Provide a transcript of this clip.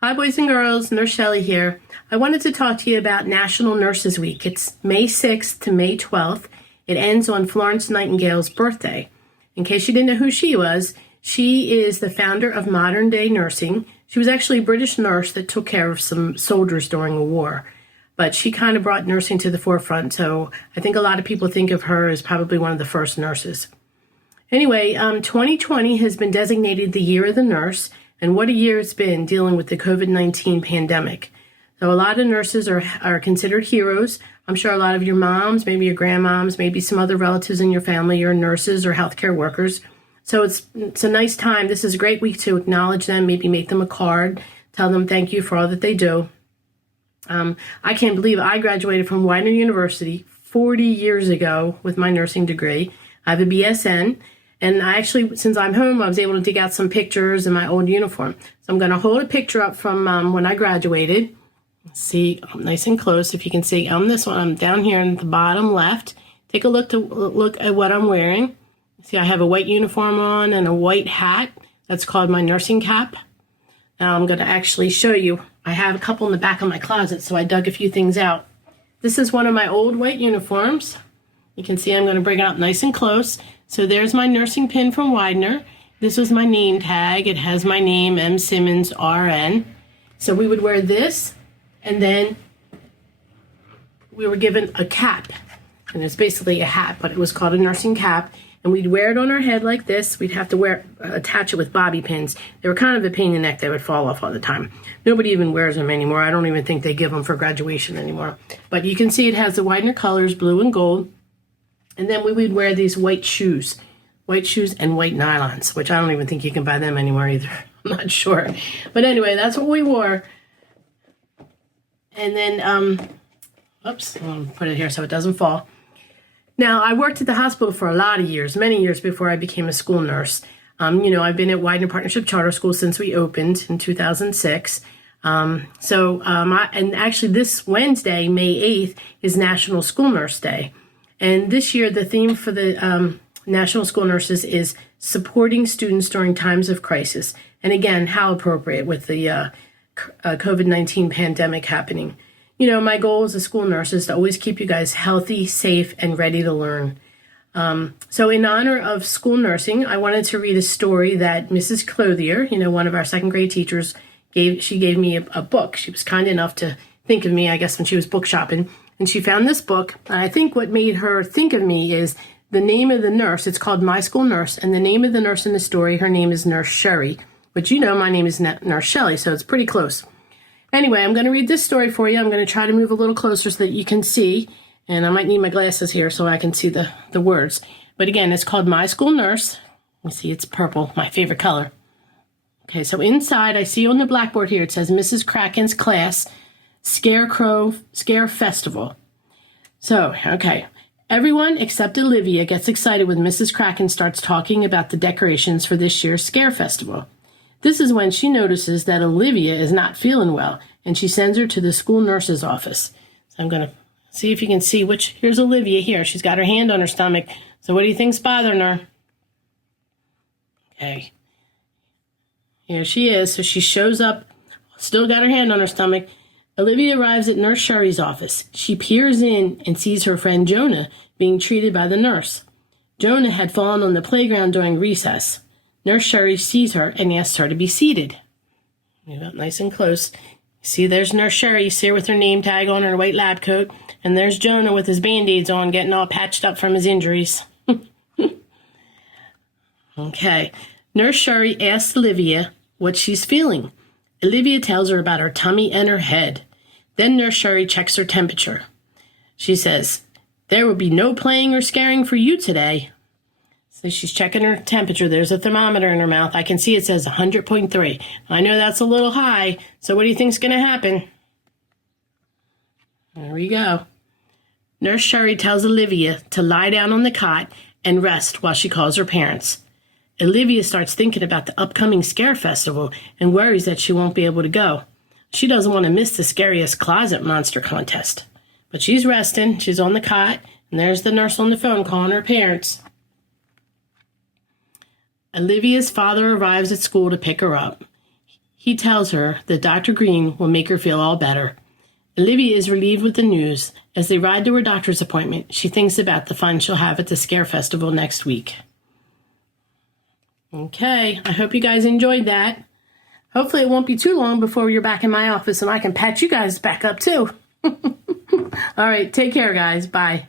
Hi, boys and girls. Nurse Shelly here. I wanted to talk to you about National Nurses Week. It's May 6th to May 12th. It ends on Florence Nightingale's birthday. In case you didn't know who she is the founder of modern day nursing. She was actually a British nurse that took care of some soldiers during a war. But she kind of brought nursing to the forefront, so I think a lot of people think of her as probably one of the first nurses. Anyway, 2020 has been designated the Year of the Nurse, and what a year it's been dealing with the COVID-19 pandemic. So a lot of nurses are considered heroes. I'm sure a lot of your moms, maybe your grandmoms, maybe some other relatives in your family are nurses or healthcare workers. So it's a nice time. This is a great week to acknowledge them, maybe make them a card, tell them thank you for all that they do. I can't believe I graduated from Widener University 40 years ago with my nursing degree. I have a BSN. And I actually, since I'm home, I was able to dig out some pictures in my old uniform. So I'm going to hold a picture up from when I graduated. See, nice and close. If you can see, on this one, I'm down here in the bottom left. Take a look at what I'm wearing. See, I have a white uniform on and a white hat. That's called my nursing cap. Now I'm going to actually show you. I have a couple in the back of my closet, so I dug a few things out. This is one of my old white uniforms. You can see I'm going to bring it up nice and close. So there's my nursing pin from Widener. This was my name tag. It has my name, M. Simmons, RN. So we would wear this, and then we were given a cap. And it's basically a hat, but it was called a nursing cap. And we'd wear it on our head like this. We'd have to attach it with bobby pins. They were kind of a pain in the neck. They would fall off all the time. Nobody even wears them anymore. I don't even think they give them for graduation anymore. But you can see it has the Widener colors, blue and gold. And then we would wear these white shoes and white nylons, which I don't even think you can buy them anymore either. I'm not sure. But anyway, that's what we wore. And then, oops, I'll put it here so it doesn't fall. Now, I worked at the hospital for a lot of years, many years before I became a school nurse. I've been at Widener Partnership Charter School since we opened in 2006. And actually this Wednesday, May 8th, is National School Nurse Day. And this year, the theme for the National School Nurses is supporting students during times of crisis. And again, how appropriate with the COVID-19 pandemic happening. My goal as a school nurse is to always keep you guys healthy, safe, and ready to learn. So in honor of school nursing, I wanted to read a story that Mrs. Clothier, one of our second grade teachers, gave me a book. She was kind enough to think of me, I guess, when she was book shopping. And she found this book. And I think what made her think of me is the name of the nurse. It's called My School Nurse. And the name of the nurse in the story, her name is Nurse Sherry. Which my name is Nurse Shelly, so it's pretty close. Anyway, I'm going to read this story for you. I'm going to try to move a little closer so that you can see. And I might need my glasses here so I can see the words. But again, it's called My School Nurse. You see, it's purple, my favorite color. Okay, so inside, I see on the blackboard here, it says Mrs. Kraken's class, Scare Festival. So, okay. Everyone except Olivia gets excited when Mrs. Kraken starts talking about the decorations for this year's Scare Festival. This is when she notices that Olivia is not feeling well, and she sends her to the school nurse's office. So I'm going to see if you can see here's Olivia here. She's got her hand on her stomach. So what do you think's bothering her? Okay. Here she is. So she shows up, still got her hand on her stomach. Olivia arrives at Nurse Sherry's office. She peers in and sees her friend Jonah being treated by the nurse. Jonah had fallen on the playground during recess. Nurse Sherry sees her and asks her to be seated. Move up nice and close. See, there's Nurse Sherry. You see her with her name tag on, her white lab coat. And there's Jonah with his Band-Aids on, getting all patched up from his injuries. Okay. Nurse Sherry asks Olivia what she's feeling. Olivia tells her about her tummy and her head. Then Nurse Sherry checks her temperature. She says, "There will be no playing or scaring for you today." So she's checking her temperature. There's a thermometer in her mouth. I can see it says 100.3. I know that's a little high. So what do you think's going to happen? There we go. Nurse Sherry tells Olivia to lie down on the cot and rest while she calls her parents. Olivia starts thinking about the upcoming Scare Festival and worries that she won't be able to go. She doesn't want to miss the scariest closet monster contest. But she's resting. She's on the cot. And there's the nurse on the phone calling her parents. Olivia's father arrives at school to pick her up. He tells her that Dr. Green will make her feel all better. Olivia is relieved with the news. As they ride to her doctor's appointment, she thinks about the fun she'll have at the Scare Festival next week. Okay, I hope you guys enjoyed that. Hopefully it won't be too long before you're back in my office and I can patch you guys back up too. All right, take care, guys. Bye.